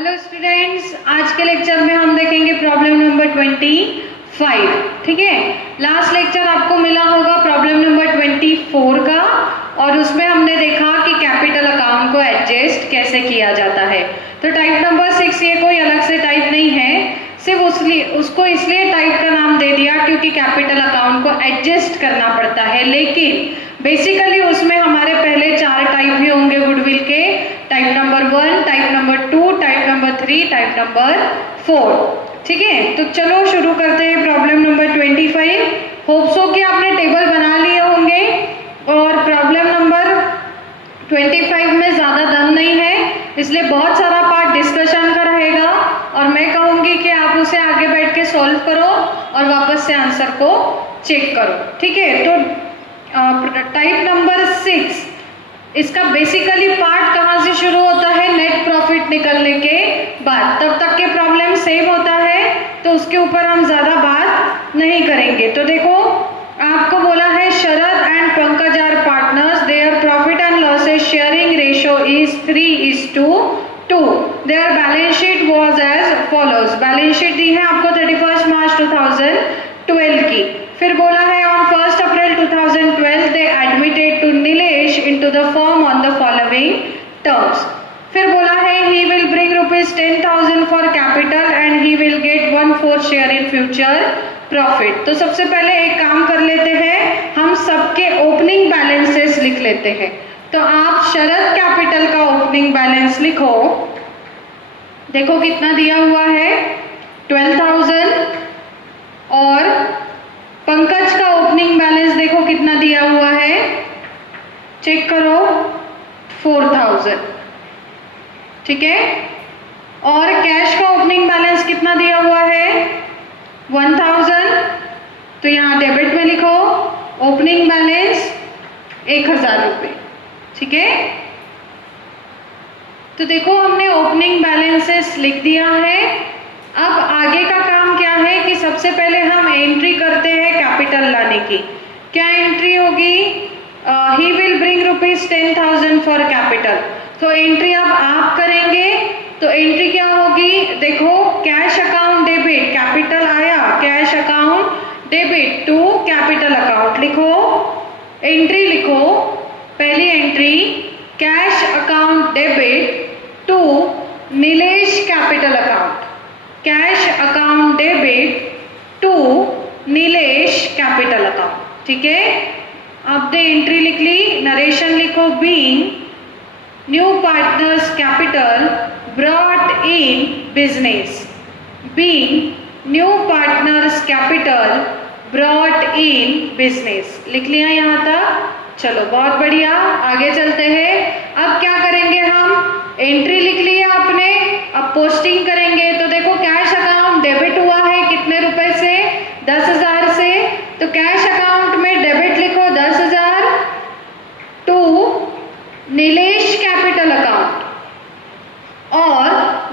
Hello students, आज के lecture में हम देखेंगे प्रॉब्लम नंबर 25। ठीक है, लास्ट लेक्चर आपको मिला होगा प्रॉब्लम नंबर 24 का, और उसमें हमने देखा कि कैपिटल अकाउंट को एडजस्ट कैसे किया जाता है। तो टाइप नंबर 6 ये कोई अलग से टाइप नहीं है, सिर्फ उसको इसलिए टाइप का नाम दे दिया क्योंकि कैपिटल अकाउंट को एडजस्ट करना पड़ता है, लेकिन बेसिकली उसमें हमारे पहले 4 टाइप ही होंगे गुडविल के। Type number 1, type number 2, type number 3, type number 4। ठीक है, तो चलो शुरू करते हैं प्रॉब्लम नंबर 25। होप सो कि आपने टेबल बना लिए होंगे, और प्रॉब्लम नंबर 25 में ज्यादा दम नहीं है, इसलिए बहुत सारा पार्ट डिस्कशन का रहेगा, और मैं कहूंगी कि आप उसे आगे बैठ के सॉल्व करो और वापस से आंसर को चेक करो। ठीक है, तो टाइप नंबर 6, इसका बेसिकली पार्ट कहाँ से शुरू होता है? नेट प्रॉफिट निकलने के बाद। तब तक के प्रॉब्लम सेम होता है, तो उसके ऊपर हम ज्यादा बात नहीं करेंगे। तो देखो, आपको बोला है Sharad and Pankaj are partners, their profit and losses sharing ratio is 3:2। Their balance sheet was as follows. Balance sheet दी है आपको 31 मार्च 2012 की। फिर बोला है on 1 April 2012 they admitted to Nilesh into the firm on the following terms. फिर बोला है he will bring ₹10,000 for capital and he will get 1/4 share in future profit. तो सबसे पहले एक काम कर लेते हैं, हम सबके ओपनिंग बैलेंसेस लिख लेते हैं। तो आप शरद कैपिटल का ओपनिंग बैलेंस लिखो। देखो कितना दिया हुआ है, 12,000, और पंकज का ओपनिंग बैलेंस देखो कितना दिया हुआ है, चेक करो, 4,000। ठीक है, और कैश का ओपनिंग बैलेंस कितना दिया हुआ है, 1,000। तो यहाँ डेबिट में लिखो ओपनिंग बैलेंस 1,000 रुपये। ठीक है, तो देखो हमने ओपनिंग बैलेंसेस लिख दिया है। अब आगे का काम क्या है कि सबसे पहले हम एंट्री करते हैं कैपिटल लाने की। क्या एंट्री होगी? He will bring ₹10,000 for capital. तो एंट्री अब आप करेंगे, तो एंट्री क्या होगी? देखो, कैश अकाउंट डेबिट, कैपिटल आया, cash account debit to capital account. लिखो, एंट्री लिखो, पहली entry cash account debit to Nilesh capital account. Cash account debit to Nilesh capital account. ठीक है, अब दे एंट्री लिख ली, नरेशन लिखो, being new partners capital brought in business. Being new partners capital brought in business. लिख लिया यहाँ तक? चलो बहुत बढ़िया, आगे चलते हैं। अब क्या करेंगे हम? एंट्री लिख लिया आपने, अब पोस्टिंग करेंगे। तो देखो कैश अकाउंट डेबिट हुआ है कितने रुपए से? 10,000 से। तो कैश अकाउंट में डेबिट लिखो 10,000 टू नीलेश कैपिटल अकाउंट, और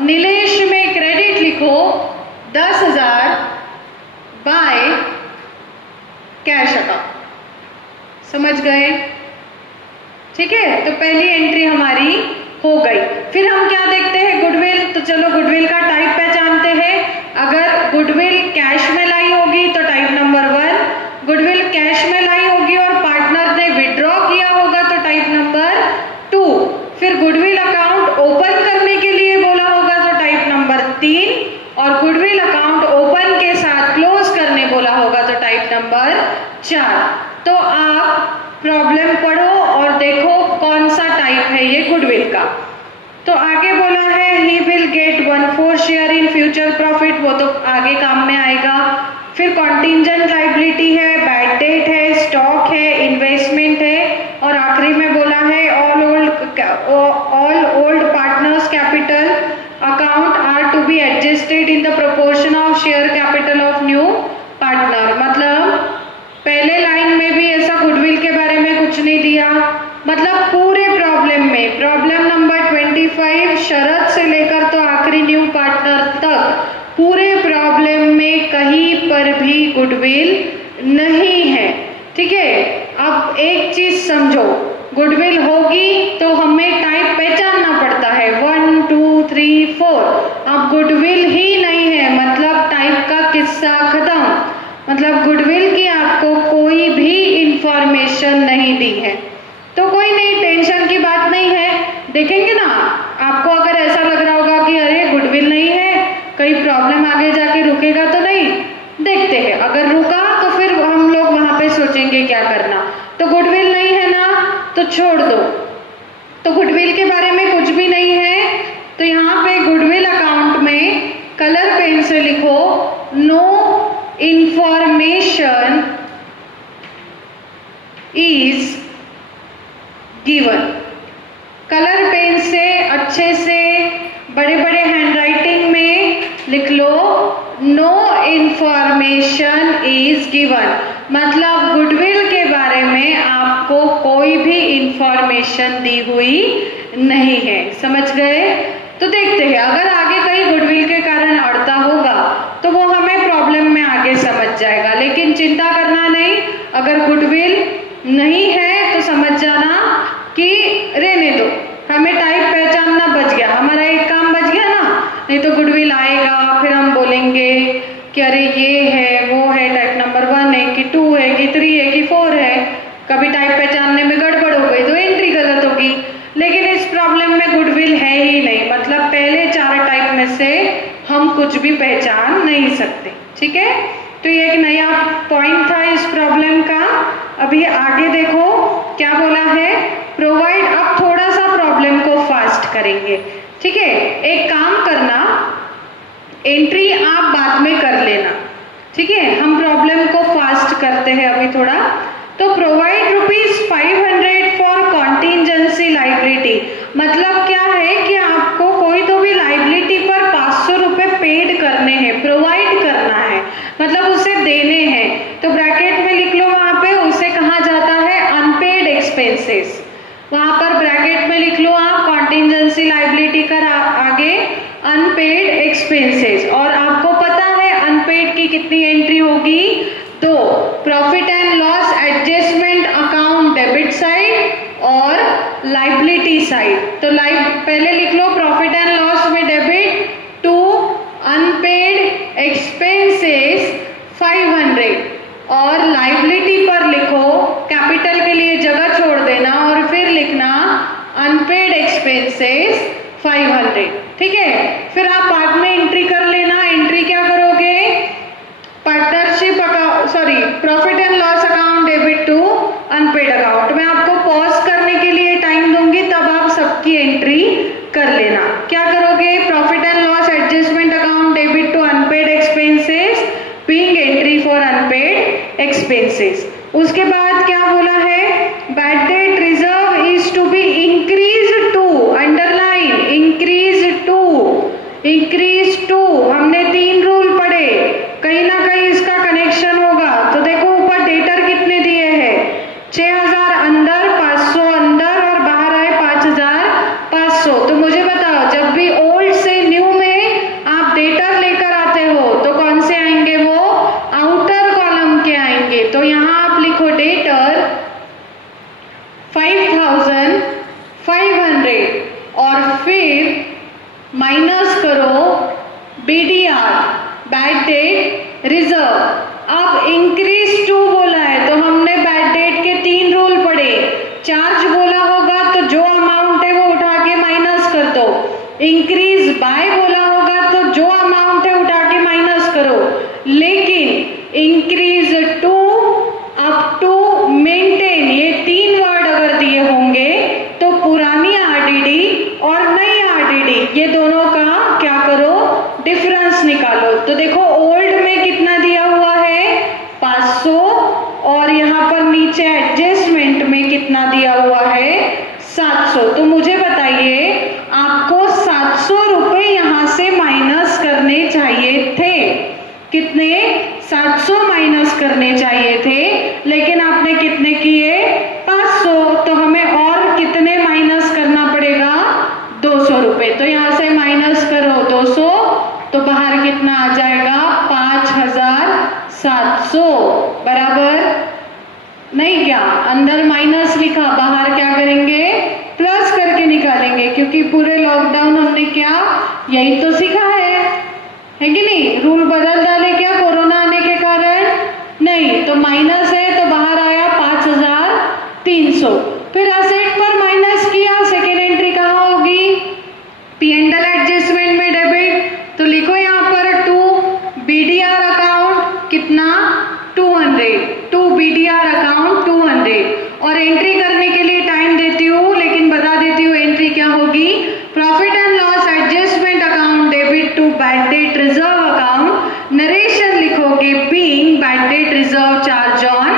नीलेश में क्रेडिट लिखो 10,000 बाय कैश अकाउंट। समझ गए? ठीक है, तो पहली एंट्री हमारी हो गई। फिर हम क्या देखते हैं? गुडविल। तो चलो गुडविल का टाइप पहचानते हैं। अगर गुडविल कैश में लाई होगी तो टाइप नंबर 1, गुडविल कैश में लाई होगी और पार्टनर ने विड्रॉ किया होगा तो टाइप नंबर 2, फिर गुडविल अकाउंट ओपन करने के लिए बोला होगा तो टाइप नंबर 3, और गुडविल अकाउंट ओपन के साथ क्लोज करने बोला होगा तो टाइप नंबर 4। तो आप प्रॉब्लम पढ़ो और देखो कौन सा टाइप है ये गुडविल का। तो आगे बोला है he will get 1/4 share in future profit, वो तो आगे काम में आएगा। फिर कॉन्टिंजेंट लाइबिलिटी है, बैड डेट है, स्टॉक है, इन्वेस्टमेंट है, और आखिरी में बोला है all old partners capital account are to be adjusted in the proportion of share capital of new partner. मतलब पहले लाइन में भी ऐसा गुडविल के बारे में कुछ नहीं दिया, मतलब पूरे प्रॉब्लम में, प्रॉब्लम नंबर 25 शरद से लेकर तो आखिरी न्यू पार्टनर तक, पूरे प्रॉब्लम में कहीं पर भी गुडविल नहीं है। ठीक है, अब एक चीज समझो, गुडविल होगी तो हमें टाइप पहचानना पड़ता है 1 2 3 4। अब गुडविल ही नहीं है, मतलब टाइप का किस्सा खत्म, मतलब गुडविल की आपको कोई भी इंफॉर्मेशन नहीं दी है। तो कोई नहीं, टेंशन की बात नहीं है। देखेंगे ना, आपको अगर ऐसा लग रहा होगा कि अरे गुडविल नहीं है, कहीं प्रॉब्लम आगे जाके रुकेगा तो नहीं, देखते हैं। अगर रुका तो फिर हम लोग वहां पे सोचेंगे क्या करना। तो गुडविल नहीं है ना, तो छोड़ दो। तो गुडविल के बारे में कुछ भी नहीं है, तो यहाँ पे गुडविल अकाउंट में कलर पेन से लिखो no information is given. Colour pen से अच्छे से बड़े बड़े हैंडराइटिंग में लिख लो नो इंफॉर्मेशन इज गिवन, मतलब गुडविल के बारे में आपको कोई भी इंफॉर्मेशन दी हुई नहीं है। समझ गए? तो देखते हैं, अगर आगे कहीं गुडविल के कारण अड़ता होगा तो वो हमें प्रॉब्लम में आगे समझ जाएगा, लेकिन चिंता करना नहीं। अगर गुडविल नहीं है तो समझ जाना कि रहने दो, हमें टाइप पहचानना बच गया, हमारा एक काम बच गया ना। नहीं तो गुडविल आएगा, फिर हम बोलेंगे कि अरे ये है वो है, टाइप नंबर 1 है कि 2 है कि 3 है कि 4 है। कभी टाइप पहचानने में गड़बड़ हो गई तो एंट्री गलत होगी। लेकिन इस प्रॉब्लम में गुडविल है ही नहीं, मतलब पहले 4 टाइप में से हम कुछ भी पहचान नहीं सकते। ठीक है, तो ये एक नया पॉइंट था इस प्रॉब्लम का। अभी आगे देखो क्या बोला है, प्रोवाइड। अब थोड़ा सा प्रॉब्लम को फास्ट करेंगे। ठीक है, एक काम करना, एंट्री आप बाद में कर लेना। ठीक है, हम प्रॉब्लम को फास्ट करते हैं अभी थोड़ा। तो प्रोवाइड ₹500 फॉर कॉन्टिजेंसी लाइबिलिटी, मतलब क्या है कि आपको कोई तो भी लाइबिलिटी पर 500 रुपए पेड करने हैं, प्रोवाइड करना है, मतलब उसे देने हैं। तो ब्रैकेट में लिख लो, वहां पे उसे कहा जाता है अनपेड एक्सपेंसेस। वहां पर ब्रैकेट में लिख लो आप कॉन्टिजेंसी लाइबिलिटी कर आगे अनपेड एक्सपेंसेस। और आपको पता है अनपेड की कितनी एंट्री होगी, 2, profit and loss adjustment account debit side और लाइबिलिटी साइड। तो पहले लिख लो प्रॉफिट एंड लॉस में डेबिट 2, अनपेड एक्सपेंसेस 500 और लाइबिलिटी पर लिखो, कैपिटल के लिए जगह छोड़ देना और फिर लिखना अनपेड एक्सपेंसेस 500। ठीक है, फिर आप बाद में एंट्री कर लेना। एंट्री क्या करोगे, partnership account, sorry profit and loss account debit to unpaid account. मैं आपको पॉज करने के लिए टाइम दूंगी, तब आप सबकी एंट्री कर लेना। क्या करोगे, profit and loss adjustment account debit to unpaid expenses being entry for unpaid expenses. उसके बाद क्या बोला है, bad debt reserve is to be increase to, underline increase to. हमने 3 रूल पढ़े, कहीं ना कहीं इसका कनेक्शन होगा। तो देखो ऊपर डेटर कितने दिए हैं, 6000 अंदर, 500 अंदर और बाहर आए 5500। तो मुझे बताओ, जब भी ओल्ड से न्यू में आप डेटर लेकर आते हो तो कौन से आएंगे, वो आउटर कॉलम के आएंगे। तो यहाँ आप लिखो डेटर 5500 और फिर माइनस करो BDR, बैड डेट रिजर्व। अब इंक्रीज टू बोला है तो हमने बैड डेट के 3 रूल पढ़े। चार्ज बोला होगा तो जो अमाउंट है वो उठा के माइनस कर दो। इंक्रीज बाय बोला होगा तो जो अमाउंट है उठा के माइनस करो। लेकिन increase to, up to, maintain, ये 3 वर्ड अगर दिए होंगे तो पुरानी RDD और नई RDD ये दोनों का क्या करो, डिफरेंस निकालो। तो देखो ओल्ड में कितना दिया हुआ है 500 और यहाँ पर नीचे एडजस्टमेंट में कितना दिया हुआ है 700। तो मुझे बताइए आपको 700 रुपए यहाँ से माइनस करने चाहिए थे। कितने, 700 माइनस करने चाहिए थे, लेकिन आपने कितने किए 500। तो हमें और कितने माइनस करना पड़ेगा, 200 रुपए। तो यहाँ से माइनस करो 200 तो बाहर कितना आ जाएगा 5700 बराबर। नहीं, क्या अंदर माइनस लिखा, बाहर क्या करेंगे, प्लस करके निकालेंगे, क्योंकि पूरे लॉकडाउन हमने क्या यही तो सीखा है कि नहीं। रूल बदल डाले क्या कोरोना आने के कारण? नहीं। तो माइनस है तो बाहर आया 5300। फिर असेट पर माइनस किया, सेकेंड एंट्री कहाँ होगी, पी एंड एल एडजस्टमेंट में डेबिट, तो लिखो यहाँ पर 2 बीडीआर अकाउंट कितना 200, 2 बीडीआर अकाउंट 200। और एंट्री करने के लिए टाइम देती हूँ, लेकिन बता देती हूँ एंट्री क्या होगी, profit and loss adjustment account debit to bad debt reserve account, narration लिखोगे being bad debt reserve charge on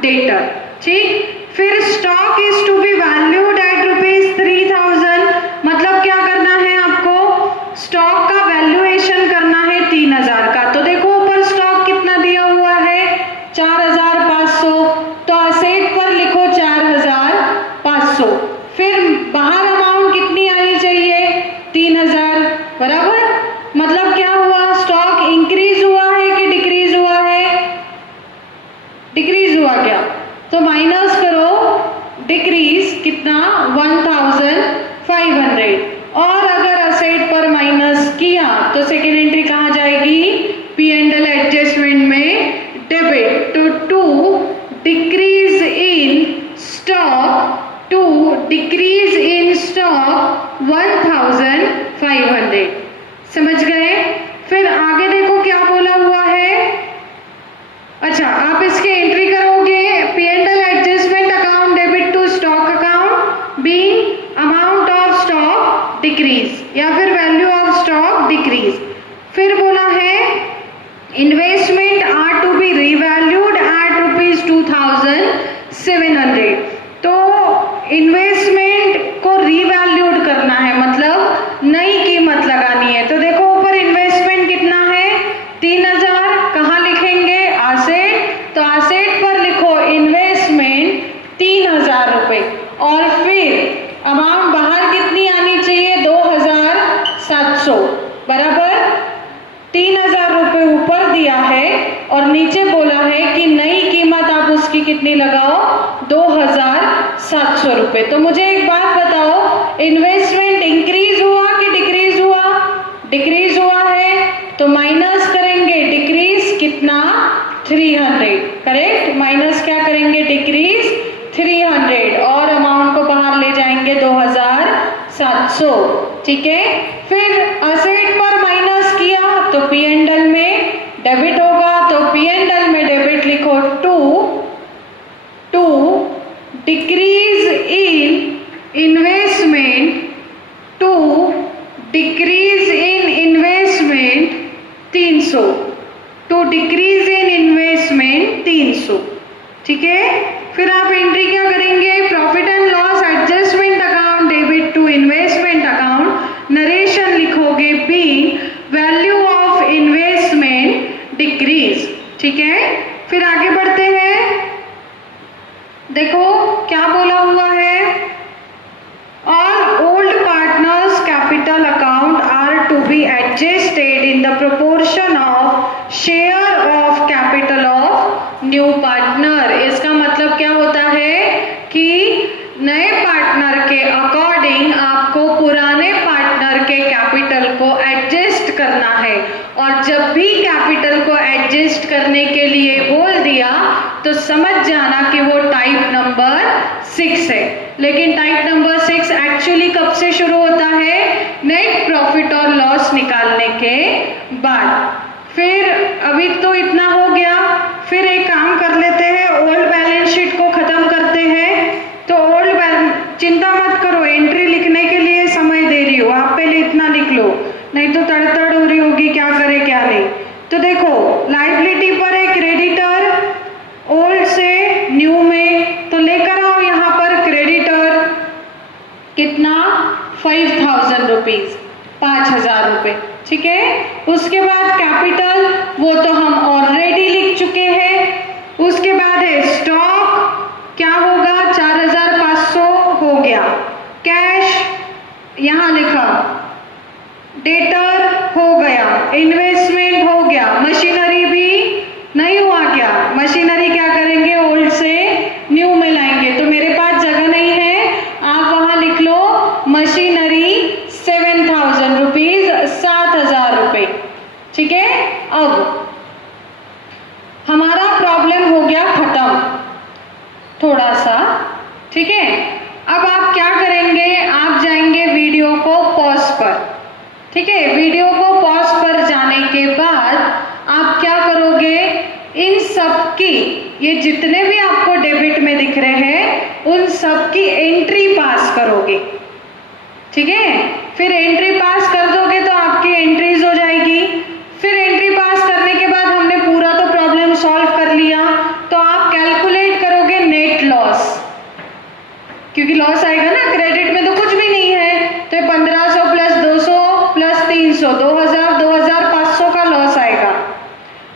debtor. ठीक। फिर stock is to be valued at ₹3000, मतलब क्या करना है आपको, स्टॉक का वैल्यूएशन करना है 3000 का। तो देखो ऊपर स्टॉक कितना दिया हुआ है 4500, तो असेट पर लिखो 4500। फिर बाहर अमाउंट कितनी आनी चाहिए 3000, बराबर। मतलब क्या हुआ, स्टॉक इंक्रीज हुआ है कि डिक्रीज हुआ है, डिक्रीज हुआ क्या, तो माइनस करो, डिक्रीज कितना 1500। और अगर असेट पर माइनस किया तो सेकेंड एंट्री कहाँ जाएगी, पी एंड एल एडजस्टमेंट में debit to decrease in stock, to decrease in stock 1500। समझ गए। फिर आगे देखो क्या बोला हुआ है, अच्छा आप इसके एंट्री करोगे, P and L adjustment account debit to stock account being amount of stock decrease या फिर वैल्यू ऑफ स्टॉक डिक्रीज। फिर बोला है investment are to be revalued at ₹2700। तो इन्वेस्टमेंट को रीवैल्यूड करना है, मतलब नई कीमत लगानी है। तो देखो ऊपर इन्वेस्टमेंट कितना है 3000, कहाँ लिखेंगे एसेट, तो एसेट पर लिखो इन्वेस्टमेंट 3000 रुपए। और फिर अमाउंट बाहर कितनी आनी चाहिए 2700, बराबर। 3000 रुपए ऊपर दिया है और नीचे बोला है कि नई कीमत आप उसकी कितनी लगाओ 2700 रुपए। तो मुझे एक बात बताओ, इन्वेस्टमेंट इंक्रीज हुआ कि डिक्रीज हुआ, डिक्रीज हुआ है, तो माइनस करेंगे डिक्रीज कितना 300, करेक्ट। माइनस क्या करेंगे, डिक्रीज 300, और अमाउंट को बाहर ले जाएंगे 2700। ठीक है। फिर असेट पर माइनस किया तो पी एंड एल में डेबिट होगा, तो पी एंड एल में डेबिट लिखो to decrease in investment, to decrease in investment 300, to decrease in investment 300। ठीक है। फिर आप एंट्री क्या करेंगे, profit and loss adjustment account debit to investment account, narration लिखोगे being value of investment decrease. ठीक है। फिर आगे बढ़ते हैं, देखो क्या बोला हुआ है, all old partners capital account are to be adjusted in the proportion of share of capital of new partner. इसका मतलब क्या होता है कि नए पार्टनर के अकॉर्डिंग आपको पुराने पार्टनर के कैपिटल को एडजस्ट करना है। और जब भी कैपिटल को एडजस्ट करने के लिए बोल दिया तो समझ जाना कि वो टाइप नंबर 6 है। लेकिन टाइप नंबर 6 एक्चुअली कब से शुरू होता है, नेट प्रॉफिट और लॉस निकालने के बाद। फिर अभी तो इतना हो गया, फिर एक काम कर लेते हैं, ओल्ड बैलेंस शीट को खत्म करते हैं। तो ओल्ड बैलेंस, चिंता मत करो, एंट्री लिखने के लिए समय दे रही हूँ, आप पहले इतना लिख लो, नहीं तो तड़तड़ हो रही होगी क्या करे क्या नहीं। तो देखो लाइबिलिटी पर एक क्रेडिटर ओल्ड से न्यू में, तो लेकर आओ यहाँ पर क्रेडिटर कितना 5000 रुपीज, 5000 रुपए। ठीक है। उसके बाद कैपिटल वो तो हम ऑलरेडी लिख चुके हैं। उसके बाद है स्टॉक, क्या होगा 4500 हो गया, कैश यहां लिखा, डेटर हो गया, इन्वेस्टमेंट हो गया, मशीनरी भी नहीं हुआ क्या, मशीनरी क्या करेंगे ओल्ड से न्यू में लाएंगे। तो मेरे पास जगह नहीं है, आप वहां लिख लो मशीनरी 7,000 रुपीज, 7,000 रुपए। ठीक है, अब हमारा प्रॉब्लम हो गया खत्म थोड़ा सा। ठीक है, अब आप क्या करेंगे, आप जाएंगे वीडियो को पॉज पर। ठीक है, वीडियो को पॉज पर जाने के बाद आप क्या करोगे, इन सब की, ये जितने भी आपको डेबिट में दिख रहे हैं उन सब की एंट्री पास करोगे। ठीक है, फिर एंट्री पास कर दोगे तो आपकी एंट्रीज हो जाएगी। फिर एंट्री पास करने के बाद हमने पूरा तो प्रॉब्लम सॉल्व कर लिया, तो आप कैलकुलेट करोगे नेट लॉस, क्योंकि लॉस आएगा ना, क्रेडिट में तो कुछ भी नहीं है। तो 1500 प्लस 200 प्लस 300, 2000, 2500 का लॉस आएगा।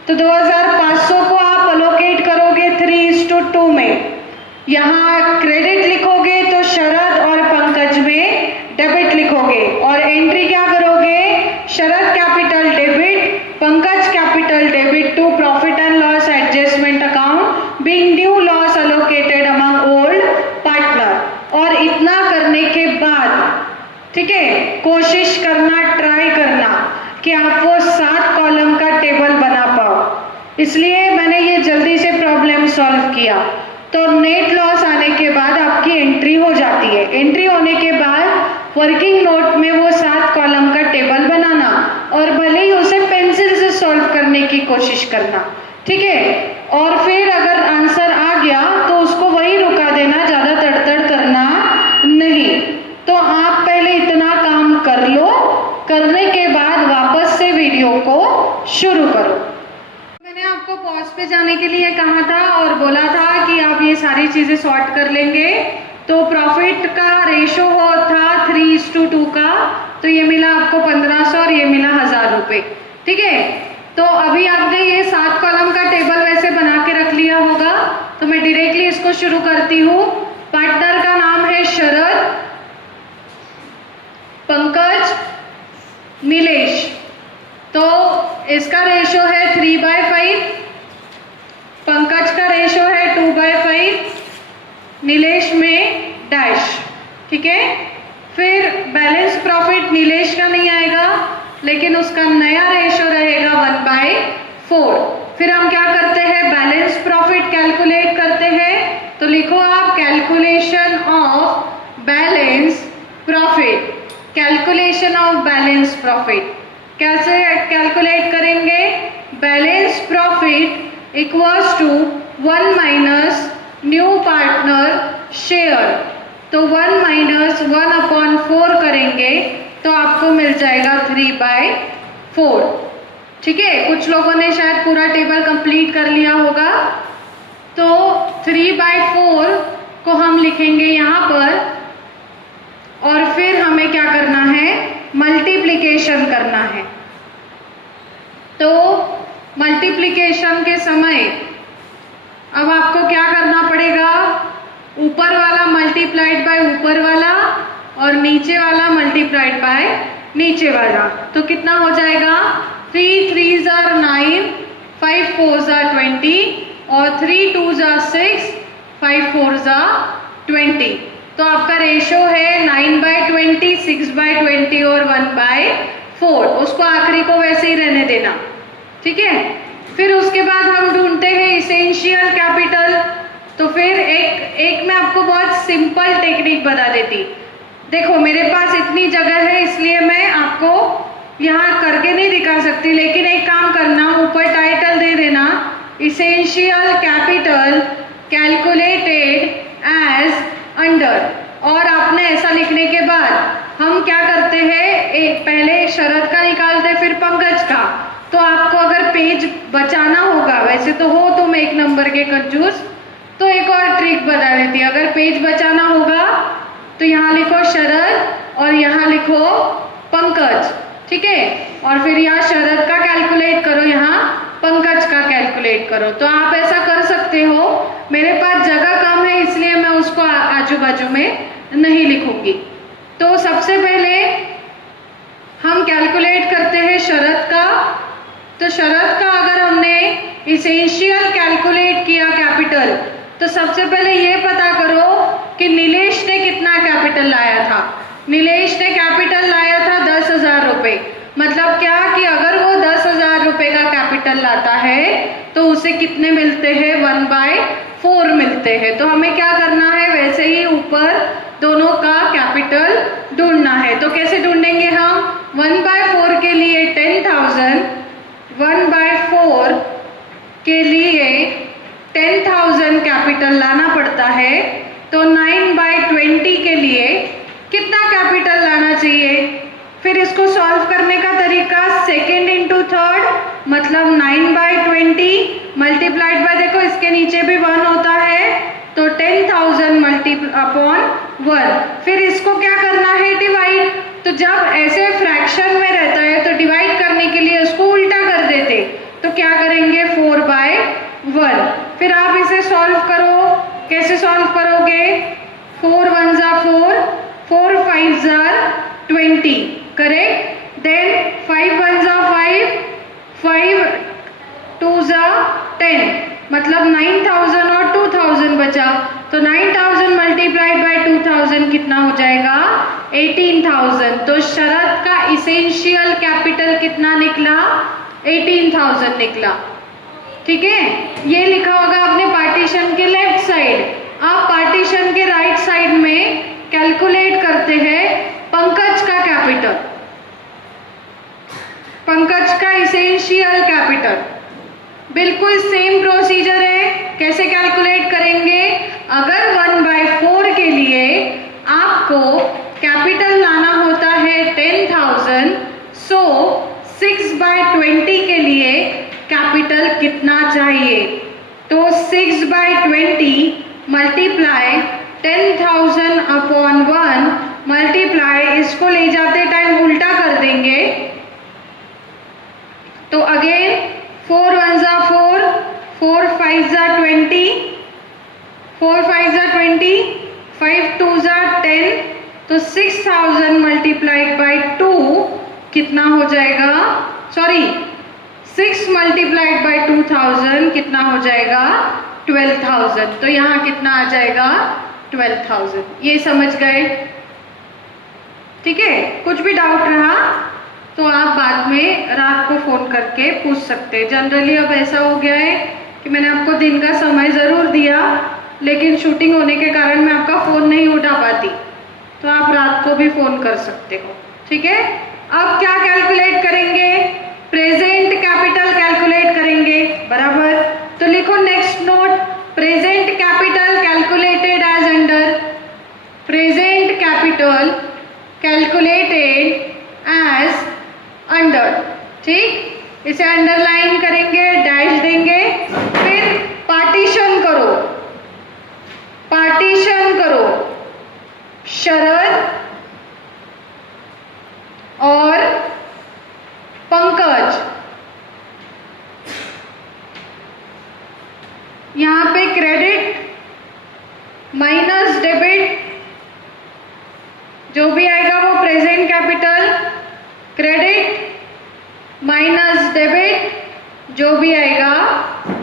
तो 2500 को आप अलोकेट करोगे 3:2 में। यहाँ क्रेडिट लिखोगे तो शरद और पंकज में डेबिट लिखोगे, और एंट्री क्या करोगे, Sharad capital debit, Pankaj capital debit to profit and loss adjustment account being due loss allocated among old partner. और इतना करने के बाद, ठीक है, कोशिश करना, ट्राई करना कि आप वो 7 कॉलम का टेबल बना पाओ। इसलिए मैंने ये जल्दी से प्रॉब्लम सॉल्व किया। तो नेट लॉस आने के बाद आपकी एंट्री हो जाती है। एंट्री होने के बाद वर्किंग नोट में वो 7 कॉलम का टेबल बनाना, और भले ही उसे पेंसिल से सॉल्व करने की कोशिश करना। ठीक है, और फिर अगर आंसर आ गया तो उसको वही रुका देना, ज्यादा तड़तड़ करना नहीं। तो आप पहले इतना काम कर लो, करने के बाद वापस से वीडियो को शुरू करो। मैंने आपको पॉज पे जाने के लिए कहा था और बोला था कि आप ये सारी चीजें सॉर्ट कर लेंगे। तो प्रॉफिट का रेशो हो था 3:2 का, तो ये मिला आपको 1500 और ये मिला 1000 रुपए। ठीक है, तो अभी आपने ये 7 कॉलम का टेबल वैसे बना के रख लिया होगा, तो मैं डायरेक्टली इसको शुरू करती हूँ। पार्टनर का नाम है शरद, पंकज, नीलेश। तो इसका रेशो है 3/5, पंकज का रेशो है 2/5, नीलेश में डैश। ठीक है, फिर बैलेंस प्रॉफिट नीलेश का नहीं आएगा, लेकिन उसका नया रेशो रहेगा 1/4। फिर हम क्या करते हैं, बैलेंस प्रॉफिट कैलकुलेट करते हैं। तो लिखो आप calculation of balance profit, calculation of balance profit. कैसे कैलकुलेट करेंगे, balance profit equals to 1 minus new partner share. तो 1 माइनस 1/4 करेंगे तो आपको मिल जाएगा 3/4। ठीक है, कुछ लोगों ने शायद पूरा टेबल कंप्लीट कर लिया होगा। तो 3/4 को हम लिखेंगे यहाँ पर, और फिर हमें क्या करना है, मल्टीप्लिकेशन करना है। तो मल्टीप्लिकेशन के समय अब आपको क्या करना पड़ेगा, ऊपर वाला मल्टीप्लाइड बाय ऊपर वाला और नीचे वाला मल्टीप्लाइड बाय नीचे वाला। तो कितना हो जाएगा, 3 3s are 9, 5 4s are 20 और 3 2s are 6, 5 4s are 20। तो आपका रेशो है 9/20, 6/20 और 1/4। उसको आखिरी को वैसे ही रहने देना। ठीक है, फिर उसके बाद हम ढूंढते हैं इसेंशियल कैपिटल। तो फिर एक मैं आपको बहुत सिंपल टेक्निक बता देती। देखो मेरे पास इतनी जगह है, इसलिए मैं आपको यहाँ करके नहीं दिखा सकती, लेकिन एक काम करना, ऊपर टाइटल दे देना essential capital calculated as under. और आपने ऐसा लिखने के बाद हम क्या करते हैं, एक पहले शरद का निकालते फिर पंकज का। तो आपको अगर पेज बचाना होगा, वैसे तो हो तुम 1 नंबर के कंजूस, तो एक और ट्रिक बता देती है। अगर पेज बचाना होगा तो यहाँ लिखो शरद और यहाँ लिखो पंकज। ठीक है, और फिर यहाँ शरद का कैलकुलेट करो, यहाँ पंकज का कैलकुलेट करो। तो आप ऐसा कर सकते हो। मेरे पास जगह कम है, इसलिए मैं उसको आजू बाजू में नहीं लिखूंगी। तो सबसे पहले हम कैलकुलेट करते हैं शरद का। तो शरद का अगर हमने इसेंशियल कैलकुलेट किया कैपिटल, तो सबसे पहले ये पता करो कि नीलेश ने कितना कैपिटल लाया था। नीलेश ने कैपिटल लाया था 10,000 रुपए। मतलब क्या कि अगर वो 10,000 रुपए का कैपिटल लाता है तो उसे कितने मिलते हैं, 1/4 मिलते हैं। तो हमें क्या करना है, वैसे ही ऊपर दोनों का कैपिटल ढूंढना है। तो कैसे ढूंढेंगे हम, 1/4 के लिए 10,000, 1/4 के लिए 10,000 कैपिटल लाना पड़ता है। तो 9/20 के लिए कितना कैपिटल लाना चाहिए। फिर इसको सॉल्व करने का तरीका सेकेंड इंटू थर्ड, मतलब 9/20 मल्टीप्लाइड बाय, देखो इसके नीचे भी 1 होता है तो 10,000 अपॉन 1। फिर इसको क्या करना है, डिवाइड। तो जब ऐसे फ्रैक्शन में रहता है तो डिवाइड करने के लिए उसको उल्टा कर देते, तो क्या करेंगे 4/1। फिर आप इसे सॉल्व करो। कैसे सॉल्व करोगे, 4 1 जा 4, 4 5 जा 20, करेक्ट। देन 5 1 जा 5, 5 2 जा 10, मतलब 9,000 और 2,000 बचा। तो 9,000 मल्टीप्लाइड बाय 2,000 कितना हो जाएगा, 18,000। तो शरद का इसेंशियल कैपिटल कितना निकला, 18,000 निकला। ठीक है, ये लिखा होगा आपने पार्टीशन के लेफ्ट साइड। आप पार्टीशन के राइट साइड में कैलकुलेट करते हैं पंकज का कैपिटल, पंकज का इसेंशियल कैपिटल। बिल्कुल सेम प्रोसीजर है। कैसे कैलकुलेट करेंगे, अगर 1/4 के लिए आपको कैपिटल लाना होता है 10,000, सो 6/20 के लिए कैपिटल कितना चाहिए। तो 6/20 मल्टीप्लाई 10,000 अपॉन 1 मल्टीप्लाई, इसको ले जाते टाइम उल्टा कर देंगे। तो अगेन 4 1 जा 4, 4 5 जा 20, 4 5 जा 20, 5 2 जा 10। तो 6,000 मल्टीप्लाइड बाई 2 कितना हो जाएगा, सॉरी 6 मल्टीप्लाइड बाई 2,000 कितना हो जाएगा, 12,000। तो यहाँ कितना आ जाएगा, 12,000। ये समझ गए। ठीक है, कुछ भी डाउट रहा तो आप बाद में रात को फ़ोन करके पूछ सकते हैं। जनरली अब ऐसा हो गया है कि मैंने आपको दिन का समय ज़रूर दिया, लेकिन शूटिंग होने के कारण मैं आपका फ़ोन नहीं उठा पाती, तो आप रात को भी फ़ोन कर सकते हो। ठीक है, अब क्या कैलकुलेट करेंगे, प्रेजेंट कैपिटल कैलकुलेट करेंगे, बराबर। तो लिखो next note, present capital calculated as under, present capital calculated as under. ठीक, इसे अंडरलाइन करेंगे, डैश देंगे, फिर पार्टीशन करो, पार्टीशन करो शरद और पंकज। यहां पे क्रेडिट माइनस डेबिट, जो भी आएगा वो present capital, credit minus debit, जो भी आएगा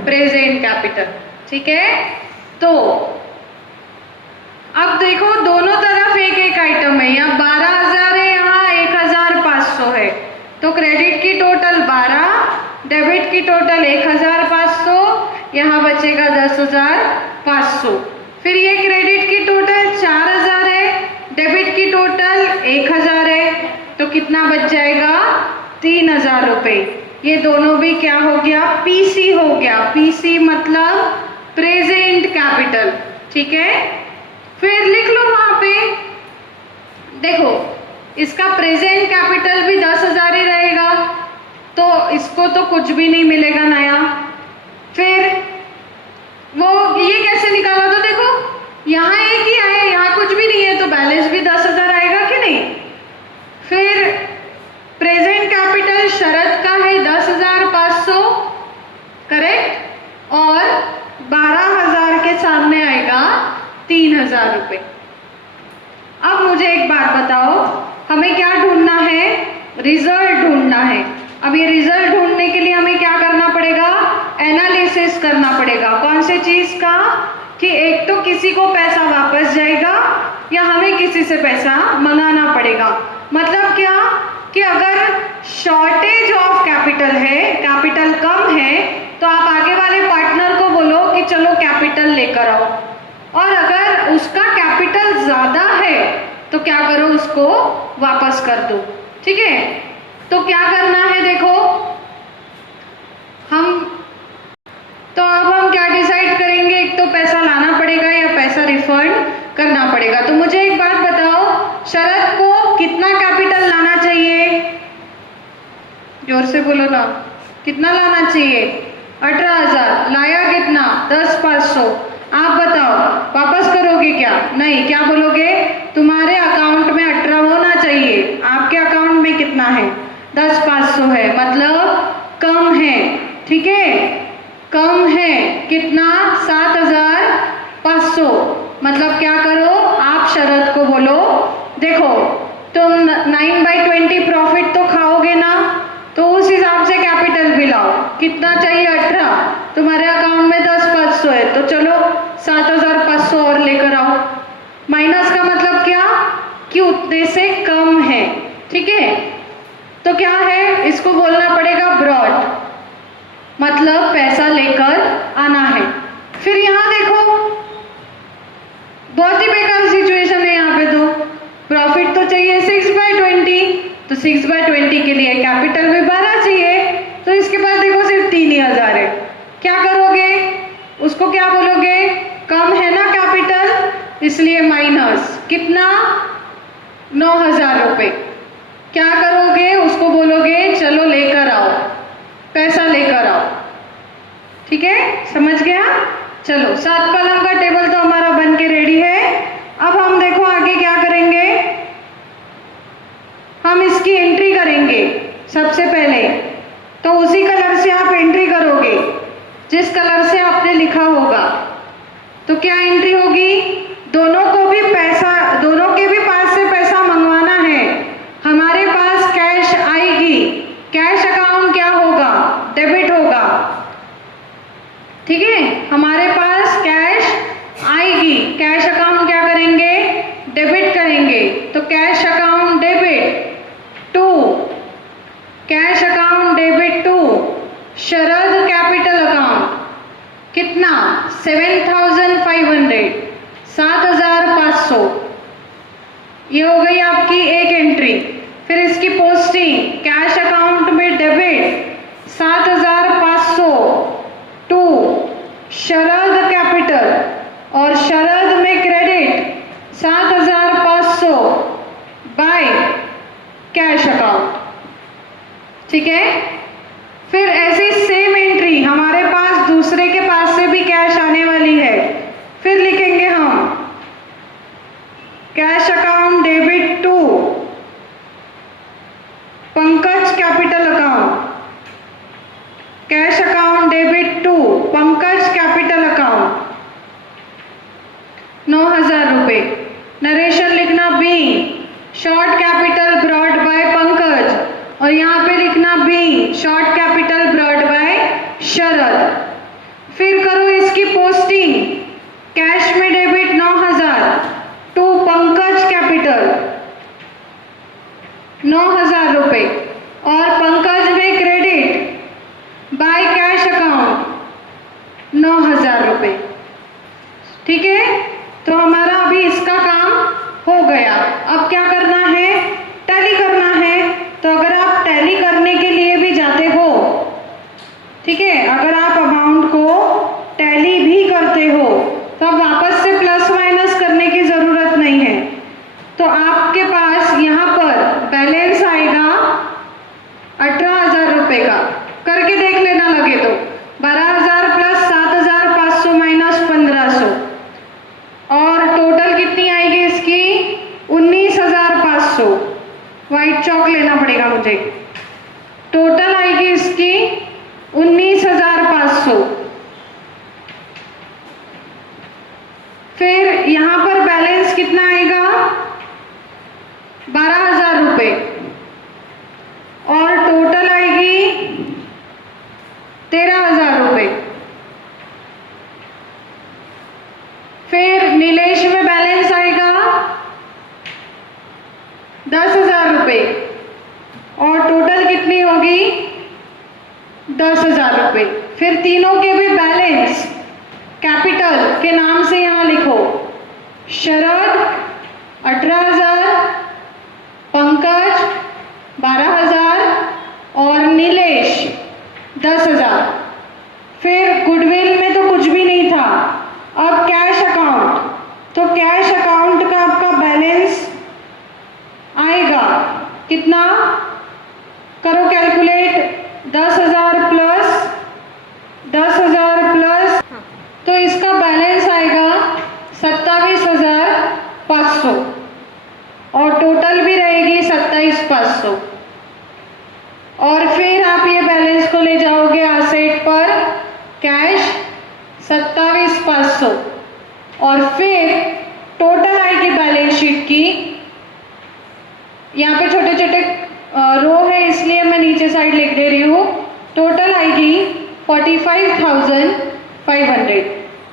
प्रेजेंट कैपिटल। ठीक है, तो अब देखो दोनों तरफ एक एक आइटम है। यहाँ 12,000 है, यहाँ 1,500 है। तो क्रेडिट की टोटल 12, डेबिट की टोटल 1,500, यहाँ बचेगा 10,500। फिर ये क्रेडिट की टोटल 4,000 है, डेबिट की टोटल 1,000 है, तो कितना बच जाएगा, 3,000 रुपए। ये दोनों भी क्या हो गया, पीसी हो गया। पीसी मतलब प्रेजेंट कैपिटल। ठीक है, फिर लिख लो वहां पे, देखो इसका प्रेजेंट कैपिटल भी 10,000 ही रहेगा, तो इसको तो कुछ भी नहीं मिलेगा नया। फिर वो ये कैसे निकाला, तो देखो यहाँ एक ही आया, यहाँ कुछ भी नहीं है, तो बैलेंस भी 10,000 आएगा कि नहीं। फिर प्रेजेंट कैपिटल शरद का है 10,500, करेक्ट, और 12,000 के सामने आएगा 3,000 रुपए। अब मुझे एक बात बताओ, हमें क्या ढूंढना है, रिजल्ट ढूंढना है। अब ये रिजल्ट ढूंढने के लिए हमें क्या करना पड़ेगा, एनालिसिस करना पड़ेगा। कौन से चीज का, कि एक तो किसी को पैसा वापस जाएगा या हमें किसी से पैसा मंगाना पड़ेगा। मतलब क्या कि अगर शॉर्टेज ऑफ कैपिटल है, कैपिटल कम है, तो आप आगे वाले पार्टनर को बोलो कि चलो कैपिटल लेकर आओ, और अगर उसका कैपिटल ज्यादा है तो क्या करो, उसको वापस कर दो। ठीक है, तो क्या करना है, देखो तो अब हम क्या डिसाइड करेंगे, एक तो पैसा लाना पड़ेगा या पैसा रिफंड करना पड़ेगा। तो मुझे एक बात बताओ, शरद को कितना कैपिटल लाना चाहिए, जोर से बोलो ना, कितना लाना चाहिए? 18,000। लाया कितना? 10,500। आप बताओ, वापस करोगे क्या? नहीं, क्या बोलोगे, तुम्हारे अकाउंट में 18 होना चाहिए, आपके अकाउंट में कितना है? 10,500 है, मतलब कम है। ठीक है, कम है कितना? 7,500। मतलब क्या करो, आप शरद को बोलो, देखो तुम 9/20 प्रॉफिट तो खाओगे ना, तो उस हिसाब से कैपिटल भी लाओ। कितना चाहिए? 18। तुम्हारे अकाउंट में 10,500 है, तो चलो 7,500 और लेकर आओ। माइनस का मतलब क्या कि उतने से कम है। ठीक है, तो क्या है, इसको बोलना पड़ेगा ब्रॉड, मतलब पैसा लेकर आना है। फिर यहां देखो, बहुत ही बेकार सिचुएशन है यहाँ पे, तो प्रॉफिट तो चाहिए 6/20, तो 6/20 के लिए कैपिटल में 12 चाहिए, तो इसके पास देखो सिर्फ 3,000 है। क्या करोगे, उसको क्या बोलोगे, कम है ना कैपिटल, इसलिए माइनस कितना? 9,000 रुपए। क्या करोगे, उसको बोलोगे चलो लेकर आओ, पैसा लेकर आओ। ठीक है, समझ गया? चलो 7 कॉलम का टेबल तो हमारा बन के रेडी है। अब हम देखो आगे क्या करेंगे, हम इसकी एंट्री करेंगे सबसे पहले। तो उसी कलर से आप एंट्री करोगे जिस कलर से आपने लिखा होगा। तो क्या एंट्री होगी, दोनों के भी पास से पैसा मंगवाना है। हमारे पास कैश आएगी, कैश अकाउंट क्या होगा, डेबिट होगा। ठीक है, हमारे पास कैश आएगी, कैश अकाउंट क्या करेंगे, डेबिट करेंगे। तो cash account debit to, cash account debit to Sharad capital account, कितना? 7,500, 7,500। ये हो गई आपकी एक एंट्री। फिर इसकी पोस्टिंग, कैश अकाउंट में डेबिट 7,500 टू शरद कैपिटल, और शरद में क्रेडिट 7,500 बाय कैश अकाउंट। ठीक है, फिर ऐसी सेम एंट्री हमारे पास दूसरे के पास से भी कैश आने वाली है। फिर लिखेंगे हम cash account debit to Pankaj capital account, cash account debit to Pankaj capital account, 9,000 रुपए। नरेशन लिखना B, short capital brought by Pankaj, और यहाँ पे लिखना B, short capital brought by Sharad. फिर करो इसकी पोस्टिंग, कैश में डेबिट 9,000 टू पंकज कैपिटल, 9,000 रुपए, और पंकज में क्रेडिट बाय कैश अकाउंट 9,000 रुपए। ठीक है, तो हमारा अभी इसका काम हो गया। अब क्या करना है, टैली करना है। तो अगर आप टैली करने के लिए भी जाते हो, ठीक है, अगर आप अमाउंट को टैली भी करते हो तो अब वापस से प्लस माइनस करने की जरूरत नहीं है। तो आपके पास यहाँ पर बैलेंस आएगा 18,000 रुपए का, करके देख लेना लगे तो 12,000 प्लस 7,500 माइनस 1,500, और टोटल कितनी आएगी इसकी 19,500। व्हाइट चौक लेना पड़ेगा मुझे। टोटल आएगी इसकी 19,500। फिर यहां पर बैलेंस कितना आएगा 12,000 रुपए, और टोटल आएगी 13,000 रुपए। 10,000 रुपये। फिर तीनों के भी बैलेंस कैपिटल के नाम से यहाँ लिखो, शरद 18,000, पंकज 12,000 और नीलेश 10,000। फिर गुडविल में तो कुछ भी नहीं था। अब कैश अकाउंट, तो कैश अकाउंट का आपका बैलेंस आएगा कितना, करो कैलकुलेट, 10,000 प्लस 10,000 प्लस, तो इसका बैलेंस आएगा 27,500 और टोटल भी रहेगी 27,500। और फिर आप ये बैलेंस को ले जाओगे एसेट पर, कैश 27,500 और फिर टोटल आएगी बैलेंस शीट की, यहाँ पे छोटे छोटे रो है इसलिए मैं नीचे साइड लिख दे रही हूँ, टोटल आएगी 45,500।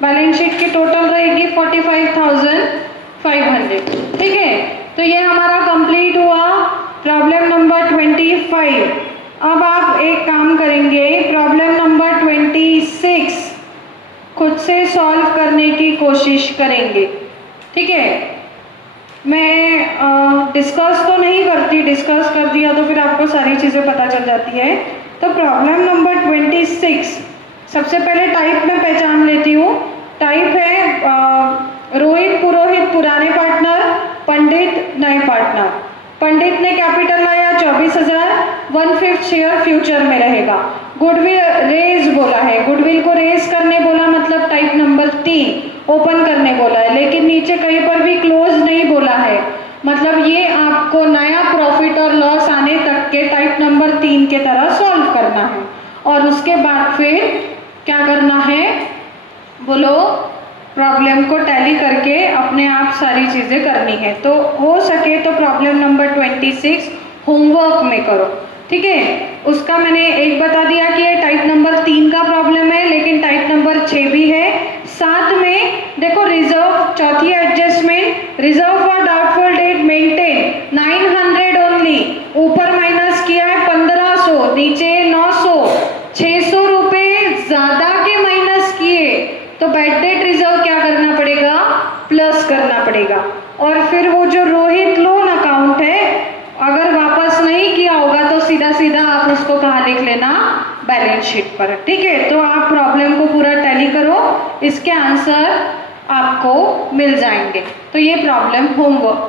बैलेंस शीट की टोटल रहेगी 45,500। ठीक है, तो ये हमारा कंप्लीट हुआ प्रॉब्लम नंबर 25। अब आप एक काम करेंगे, प्रॉब्लम नंबर 26 खुद से सॉल्व करने की कोशिश करेंगे। ठीक है, मैं डिस्कस तो नहीं करती, डिस्कस कर दिया तो फिर आपको सारी चीज़ें पता चल जाती है। तो प्रॉब्लम नंबर 26, सबसे पहले टाइप में पहचान लेती हूँ। टाइप है रोहित पुरोहित पुराने पार्टनर, पंडित नए पार्टनर। पंडित ने कैपिटल लाया 24,000, 1/5 शेयर फ्यूचर में रहेगा। गुडविल रेज बोला है, गुडविल को रेज करने बोला, मतलब टाइप नंबर 3 ओपन करने बोला है, लेकिन नीचे कहीं पर भी क्लोज नहीं बोला है। मतलब ये आपको नया प्रॉफिट और लॉस आने तक के टाइप नंबर 3 के तरह सॉल्व करना है। और उसके बाद फिर क्या करना है बोलो, प्रॉब्लम को टैली करके अपने आप सारी चीज़ें करनी है। तो हो सके तो प्रॉब्लम नंबर 26 होमवर्क में करो। ठीक है, उसका मैंने एक बता दिया कि ये टाइप नंबर 3 का प्रॉब्लम है, लेकिन टाइप नंबर 6 भी है। साथ में देखो रिजर्व, चौथी adjustment, reserve for doubtful debt maintain 900 only, ऊपर माइनस किया है 1500, नीचे 900, 600 रुपये ज्यादा के माइनस किए तो बैड डेट रिजर्व क्या करना पड़ेगा, प्लस करना पड़ेगा। और फिर वो जो रोहित लोन अकाउंट है, अगर वापस नहीं किया होगा तो सीधा सीधा आप उसको कहाँ लिख लेना, बैलेंस शीट पर। ठीक है, तो आप प्रॉब्लम को पूरा टैली करो, इसके आंसर आपको मिल जाएंगे। तो ये प्रॉब्लम होमवर्क